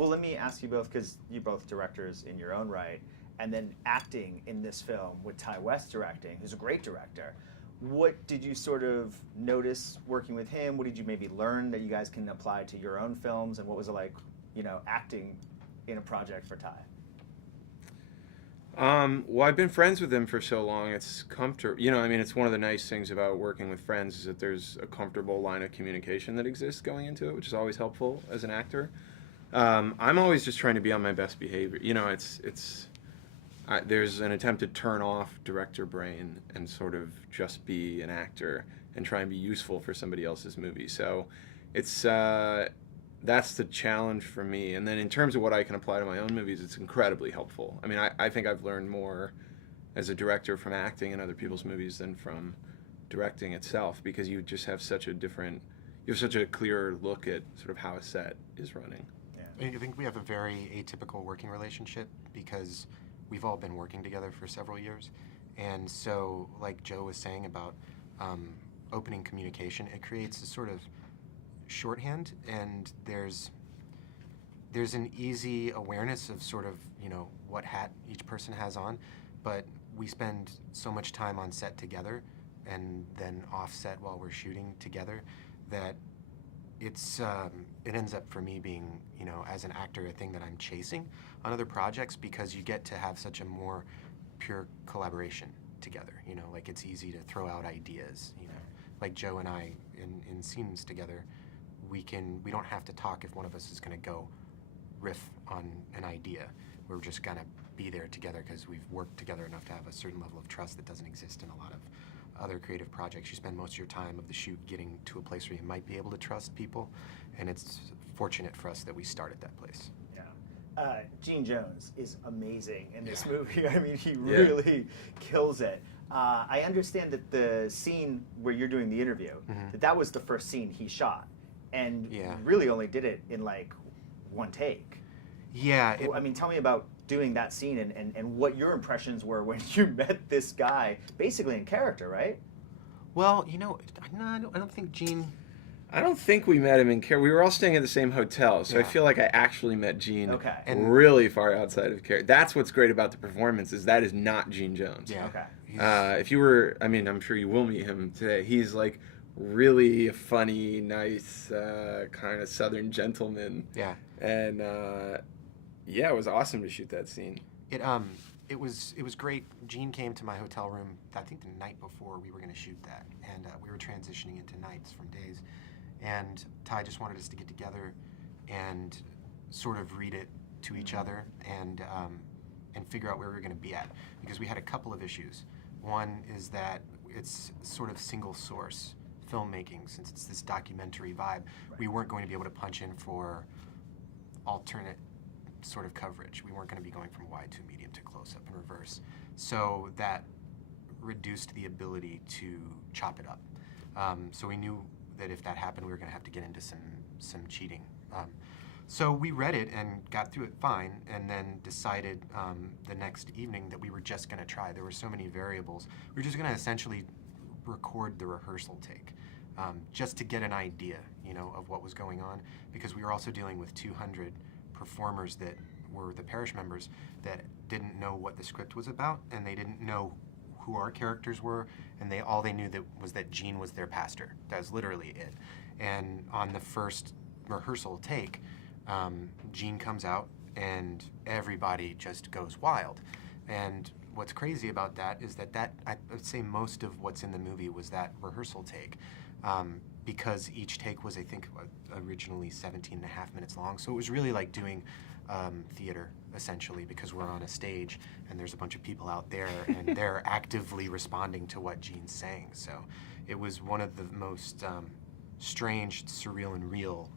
Well, let me ask you both, because you're both directors in your own right, and then acting in this film with Ty West directing, who's a great director. What did you sort of notice working with him? What did you maybe learn that you guys can apply to your own films? And what was it like, acting in a project for Ty? Well, I've been friends with him for so long. It's comfortable. It's one of the nice things about working with friends is that there's a comfortable line of communication that exists going into it, which is always helpful as an actor. I'm always just trying to be on my best behavior. There's an attempt to turn off director brain and sort of just be an actor and try and be useful for somebody else's movie. So it's that's the challenge for me. And then in terms of what I can apply to my own movies, it's incredibly helpful. I mean, I think I've learned more as a director from acting in other people's movies than from directing itself, because you just have such a clearer look at sort of how a set is running. Yeah. I think we have a very atypical working relationship because we've all been working together for several years. And so, like Joe was saying about opening communication, it creates a sort of shorthand, and there's an easy awareness of sort of, what hat each person has on, but we spend so much time on set together and then off set while we're shooting together that it ends up for me being, as an actor, a thing that I'm chasing on other projects, because you get to have such a more pure collaboration together. Like it's easy to throw out ideas. Like Joe and I in scenes together, we don't have to talk if one of us is going to go riff on an idea. We're just going to be there together because we've worked together enough to have a certain level of trust that doesn't exist in a lot of other creative projects. You spend most of your time of the shoot getting to a place where you might be able to trust people, and it's fortunate for us that we start at that place. Yeah. Gene Jones is amazing in this movie. I mean, he really kills it. I understand that the scene where you're doing the interview, that was the first scene he shot, and really only did it in like one take. Yeah. Tell me about doing that scene and what your impressions were when you met this guy, basically in character, right? Well, I don't think Gene... I don't think we met him in character. We were all staying at the same hotel, so I feel like I actually met Gene really far outside of character. That's what's great about the performance, is that is not Gene Jones. Yeah. Okay. If you were, I'm sure you will meet him today. He's like really funny, nice, kind of Southern gentleman. Yeah. And it was awesome to shoot that scene. It was great. Gene came to my hotel room, I think the night before we were going to shoot that, and we were transitioning into nights from days. And Ty just wanted us to get together and sort of read it to each other and figure out where we were going to be at, because we had a couple of issues. One is that it's sort of single source filmmaking, since it's this documentary vibe. Right. We weren't going to be able to punch in for alternate sort of coverage. We weren't going to be going from wide to medium to close up and reverse. So that reduced the ability to chop it up. So we knew that if that happened, we were going to have to get into some cheating. So we read it and got through it fine, and then decided the next evening that we were just going to try. There were so many variables. We were just going to essentially record the rehearsal take, just to get an idea, of what was going on, because we were also dealing with 200 performers that were the parish members that didn't know what the script was about, and they didn't know who our characters were, and all they knew was that Gene was their pastor. That was literally it. And on the first rehearsal take, Gene comes out and everybody just goes wild. And what's crazy about that is that I would say most of what's in the movie was that rehearsal take, because each take was, I think, originally 17 and a half minutes long. So it was really like doing theater, essentially, because we're on a stage and there's a bunch of people out there and they're actively responding to what Gene's saying. So it was one of the most strange, surreal, and real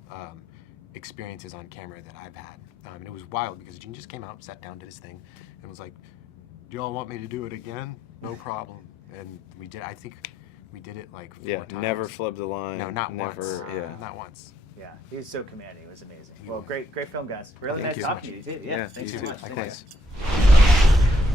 experiences on camera that I've had. And it was wild because Gene just came out, sat down, did his thing, and was like, "Do y'all want me to do it again? No problem." And we did. I think we did it like 4 times. Never flubbed a line. No, not never, once. Yeah. Not once. Yeah, he was so commanding. It was amazing. Well, great film, guys. Really Thank nice you. talking to you, too. Yeah, Yeah, thanks you so too. much. Likewise. Thanks.